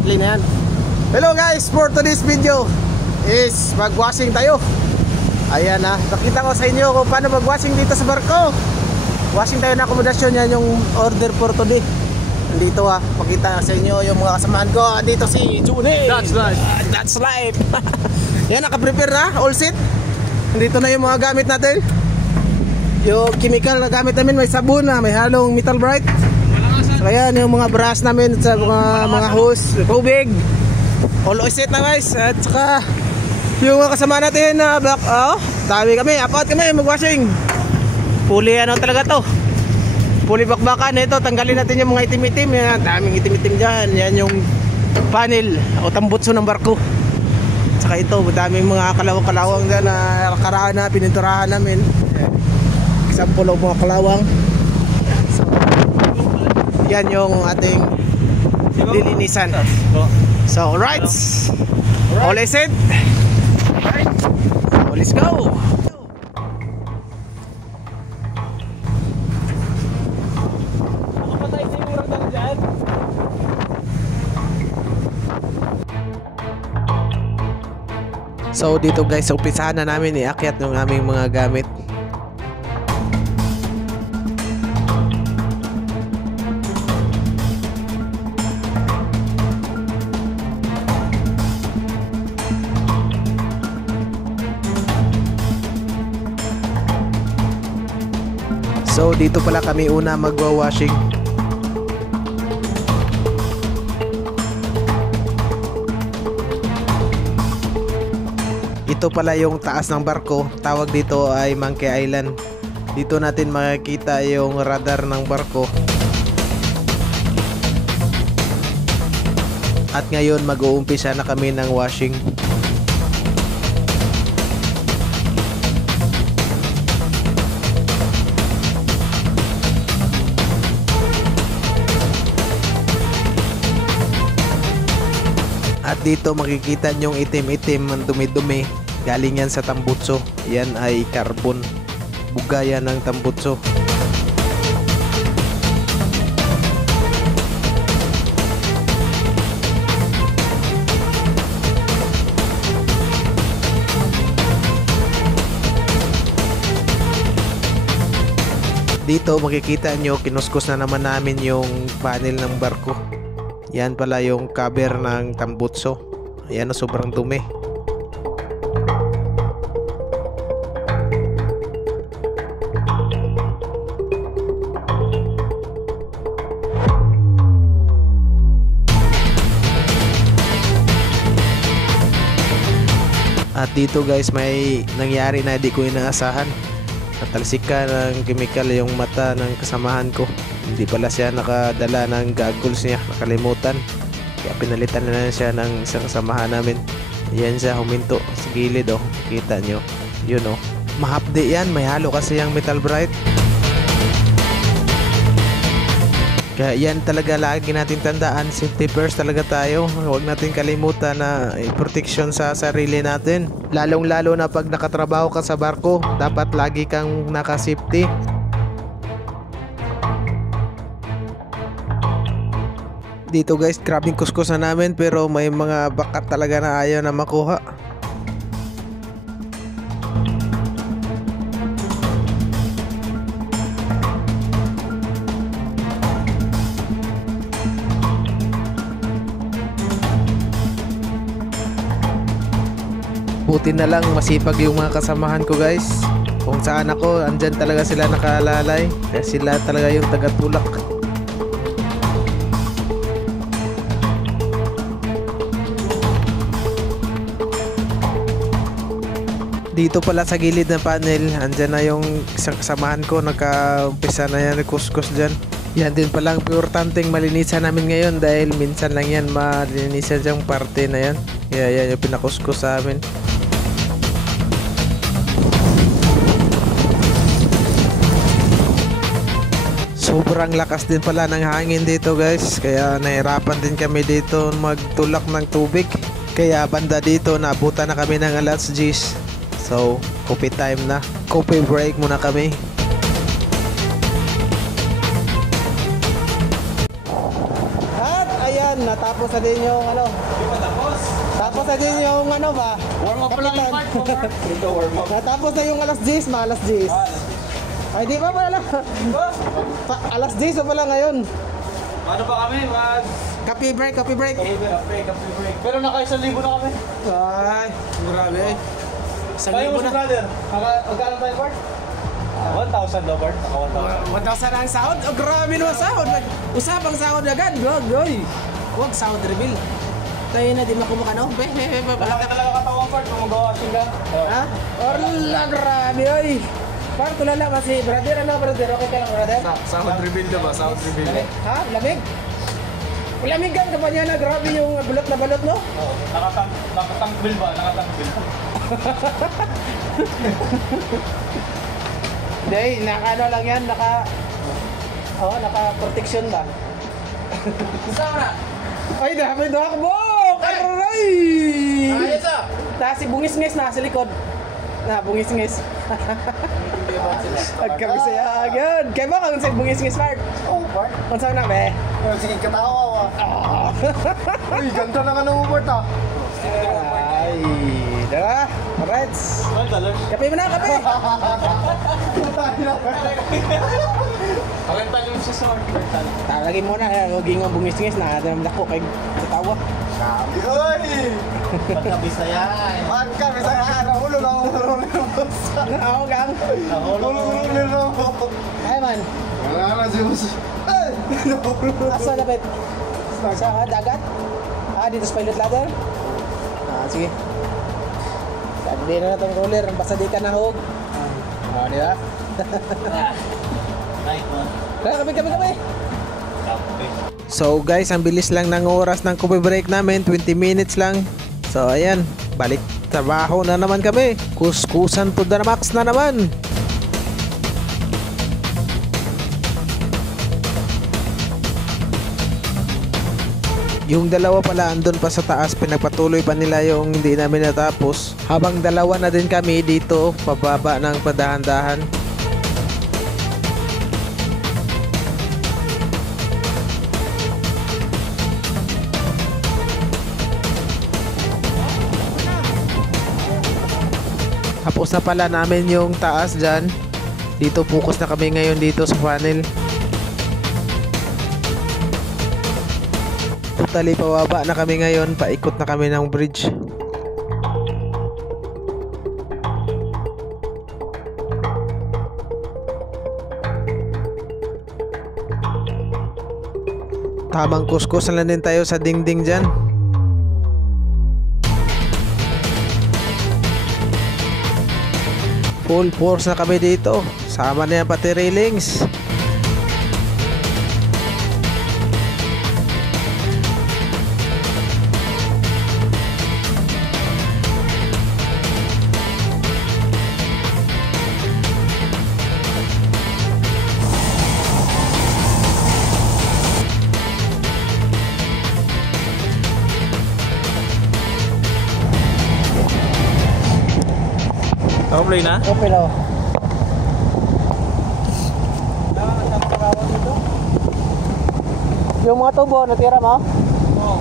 Clean na yan. Hello guys, for today's video is mag-washing tayo. Ayan na, nakita ko sa inyo kung paano mag-washing dito sa barko. Washing tayo ng akomodasyon, yan yung order for today. Nandito pakita sa inyo yung mga kasamahan ko. Dito si Juni. That's life. That's life. Yan, naka-prepare na, all set. Nandito na yung mga gamit natin. Yung chemical na gamit namin, may sabon na, may halong metal bright. So ayan, yung mga brush namin sa mga hose, tubig. All set na guys. At saka yung mga kasama natin na black, dami kami, apat kami mag-washing. Puli ano talaga to, puli bakbakan. Ito, tanggalin natin yung mga itim-itim. Yan, daming itim-itim dyan. Yan yung panel o tambutso ng barko. Saka ito, daming mga kalawang-kalawang dyan na karaan na pininturahan namin. Example of mga kalawang. So, yan yung ating lilinisan. So alright, all set. So let's go. So dito guys, umpisahan na namin iakyat yung aming mga gamit. So dito pala kami una magwa-washing. Ito pala yung taas ng barko, tawag dito ay Monkey Island. Dito natin makikita yung radar ng barko. At ngayon mag-uumpisa na kami ng washing. At dito makikita nyong itim-itim ang dumi-dumi. Galing yan sa tambutso. Yan ay carbon. Bugayan ng tambutso. Dito makikita nyo, kinuskus na naman namin yung panel ng barko. Yan pala yung cover ng tambutso. Ayan, sobrang dumi. At dito guys, may nangyari na di ko inaasahan. Natalsika ng chemical yung mata ng kasamahan ko. Hindi pala siya nakadala ng goggles niya, nakalimutan. Kaya pinalitan na siya ng isang kasamahan namin. Yan siya, huminto sa gilid kita nyo. Yun mahapdi yan, may halo kasi yung metal bright. Kaya yan talaga lagi natin tandaan, safety first talaga tayo. Huwag natin kalimutan na protection sa sarili natin. Lalong lalo na pag nakatrabaho ka sa barko, dapat lagi kang naka-safety. Dito guys, grabing kuskus na namin pero may mga bakat talaga na ayaw na makuha. Buti na lang masipag yung mga kasamahan ko guys. Kung saan ako, andyan talaga sila nakalalay. Kaya sila talaga yung tagatulak. Dito pala sa gilid ng panel, andyan na yung isang kasamahan ko. Nagka-umpisa na yan, kuskus dyan. Yan din pala ang importanteng malinisan namin ngayon. Dahil minsan lang yan malinisan yung parte na yan. Kaya yan yung pinakuskus sa amin. Sobrang lakas din pala ng hangin dito guys. Kaya nahirapan din kami dito magtulak ng tubig. Kaya banda dito naabutan na kami ng alas 10. So coffee time na. Coffee break muna kami. At ayan, natapos Tapos na din yung ano. Tapos na din yung ano ba? Warm up lang yung part. Ito warm up. Tapos na yung alas 10, alas 10. Ay, di ba pala? Alas 10 pa pala ngayon. Ano ba kami? Coffee break, coffee break. Kape break. Pero naka 1,000 na kami. Ay, grabe. Isang Kaya mo libo si na. brother. Magkano tayo part? 1,000 daw part. Naka 1,000. 1,000 ang sahod? Oh, grabe naman sahod. Usapang sahod agad. Goy. Huwag sahod reveal. Tayo na, di makumukha no? Malaki talaga katawang part. Kung magawasin ka. Ha? Orla, grabe oy. Parang tulala kasi brother, ano brother? Okay ka lang brother? Sahod reveal na ba? Sahod reveal. Ha? Lamig? Lamig ka pa niya na grabe yung balot na balot no? Oo. Nakatank bill ba? Nakatank bill. Hindi, naka lang yan, naka-protection ba? Sama na! Ay, dami doon mo! Aray! Ayos ah! Tapos si bungis-ngis na sa likod. Bungis-ngis. Agkabisaya agad. Kaya ba kung sa bungis-ngis part? Oh, part? Kung saan na be? Sige, katawa ah. Uy, ganda na ka ng part ah. Ay, dala. Alright. $12. Kape mo na, kape! Pakental yung sa sword. Talagin mo na, huging ang bungis-ngis na naman ako kay katawa. Sabi, uy! Pagkabisaya. Pagkabisaya. Nahulo na ako. Ako gang. Nahulo na ako. Ay man. Wala na si Boss. Asa na bet? Sa dagat? Dito sa pilot ladder? Sige. Sabi na itong roller, basta di ka nahog. Di ba? Night man. Kami. So guys, ang bilis lang ng oras ng coffee break namin, 20 minutes lang. So ayan, balik trabaho na naman kami. Kuskusan to the max na naman. Yung dalawa pala andun pa sa taas, pinagpatuloy pa nila yung hindi namin natapos. Habang dalawa na din kami dito, pababa ng padahan-dahan. Tapos na pala namin yung taas dyan. Dito focus na kami ngayon dito sa funnel. Totally pababa na kami ngayon, paikot na kami ng bridge. Tamang kuskus na lang din tayo sa dingding dyan. Full force na kami dito. Sama na yan pati railings. Play na? Okay lang. Yung mga tubo, natira mo? Oo.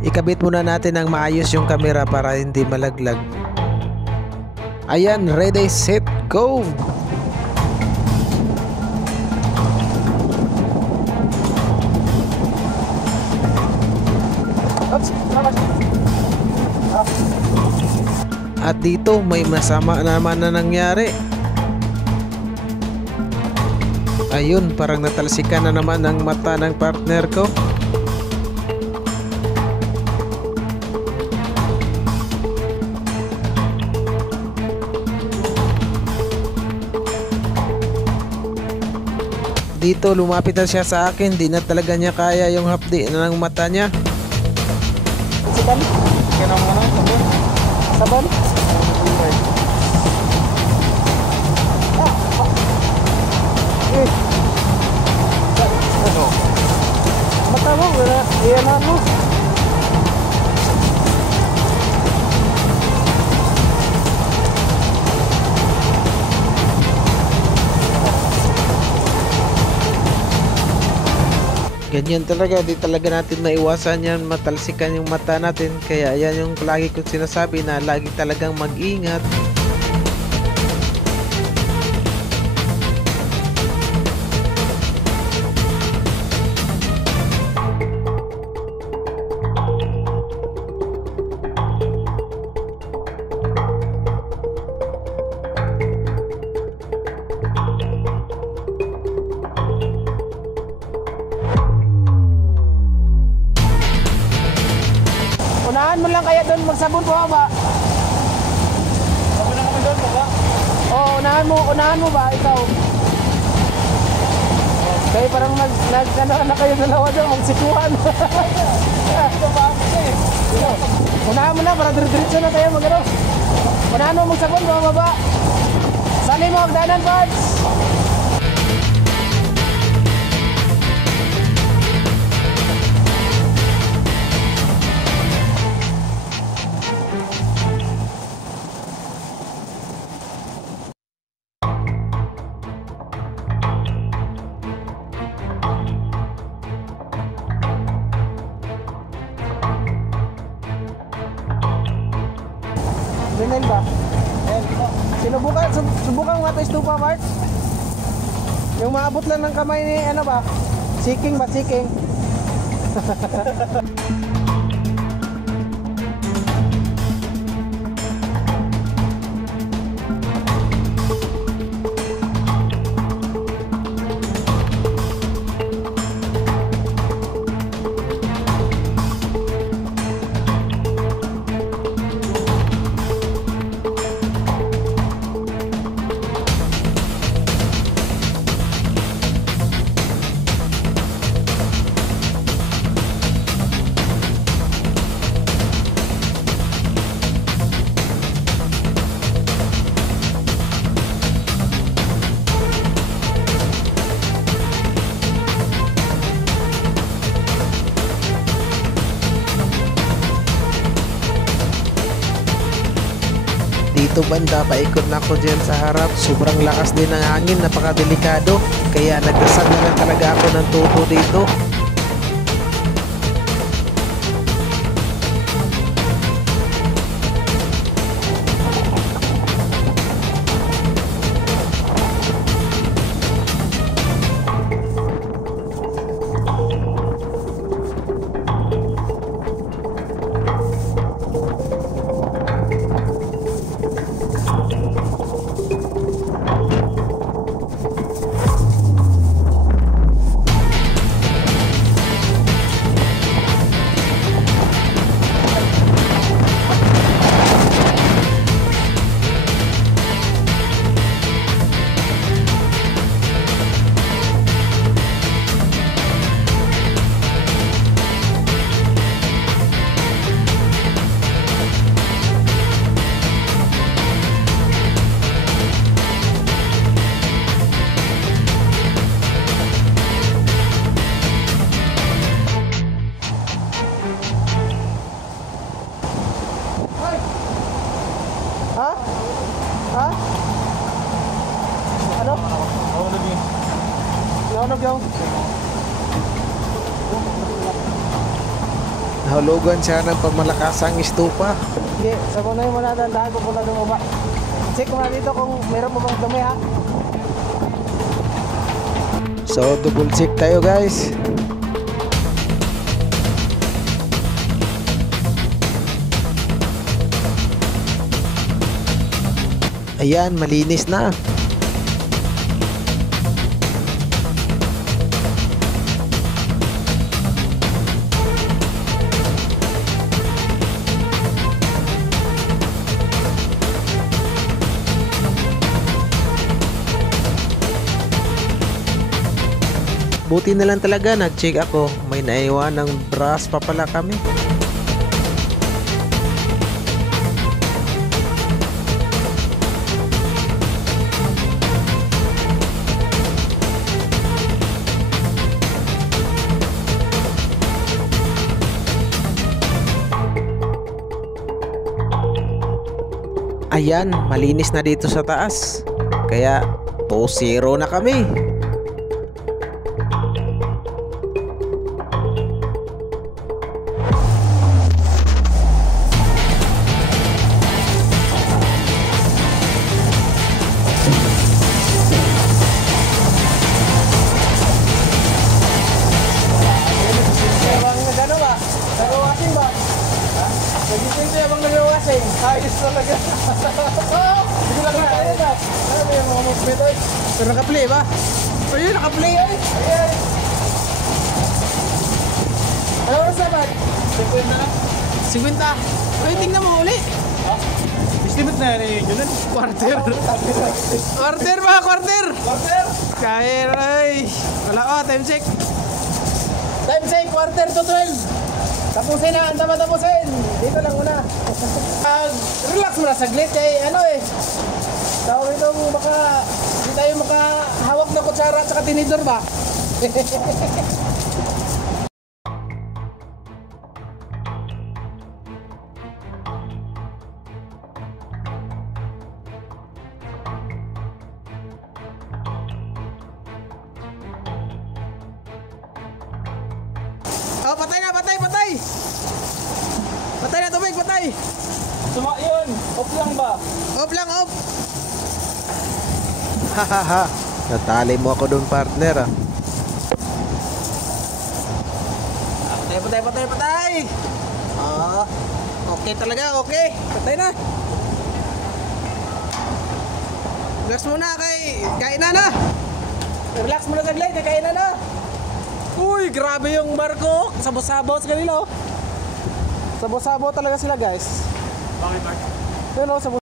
Ikabit muna natin ng maayos yung camera para hindi malaglag. Ayan, ready, set, go! At dito may masama naman na nangyari. Ayun, parang natalsikan na naman ang mata ng partner ko. Dito lumapit na siya sa akin, di na talaga niya kaya yung hapdi na ng mata niya. Sabon? Kinang ano? Sabon? Mata mo, wala. Iyan mo. Ganyan talaga, di talaga natin maiwasan yan, matalsikan yung mata natin. Kaya yan yung lagi ko sinasabi na lagi talagang mag-ingat. Unahan mo lang kaya doon magsabon po ba? Sabi na kami doon, baka? Oo, unahan mo ba ikaw? Kaya parang ano na kayo dalawa doon, magsikuhan. Ito ba ako siya eh? Unahan mo na para diretso na tayo magano. Unahan mo magsabon ba? Sali mo hagdanan, Parts! Ganyan ba? Subukan mo ito stupa, Mart. Yung maabot lang ng kamay ni ano ba? Siking ba? Siking? Dito banda, paikot na ako dyan sa harap. Sobrang lakas din ng hangin, napakadelikado. Kaya nagdasal na lang talaga ako ng tubo dito. Nahulog yung nahulugan siya ng pamalakasang estupa. Sige, sabunay mo na, dandahan ko muna lumaba. Check mo na dito kung meron mo bang dumi, ha. So double check tayo, guys. Ayan, malinis na. Buti na lang talaga nag-check ako. May naiwan ng brass pa pala kami. Ayan, malinis na dito sa taas. Kaya 2-0 na kami. mo split oy. Pero naka-play ba? Ayun, naka-play ay. Ayan. Ano oras na ba? 50 na. 50. Ay, tingnan mo uli. Ha? Estimate na yan yun. Quarter. Quarter ba? Quarter. Quarter. Kaya ay. Wala oh, time check. Time check, quarter to 12. Tapusin na, anda matapusin. Dito lang muna. Relax mo na saglit kay ano eh. Tawag ito mo baka hindi tayo makahawak na kutsara at saka tinidor ba? Oh, patay na, patay, patay! Patay na tubig, patay! Suma yun. Off lang ba? Off lang, off! Hahaha, natali mo ako doon partner ah. Patay, patay, patay, patay! Ah, okay talaga, okay. Patay na. Relax muna kain na. Relax muna saglit, kain na. Uy, grabe yung barko. Sabo-sabo sa kanila oh. Sabo-sabo talaga sila guys. Bakit ba? Yun oh, sabo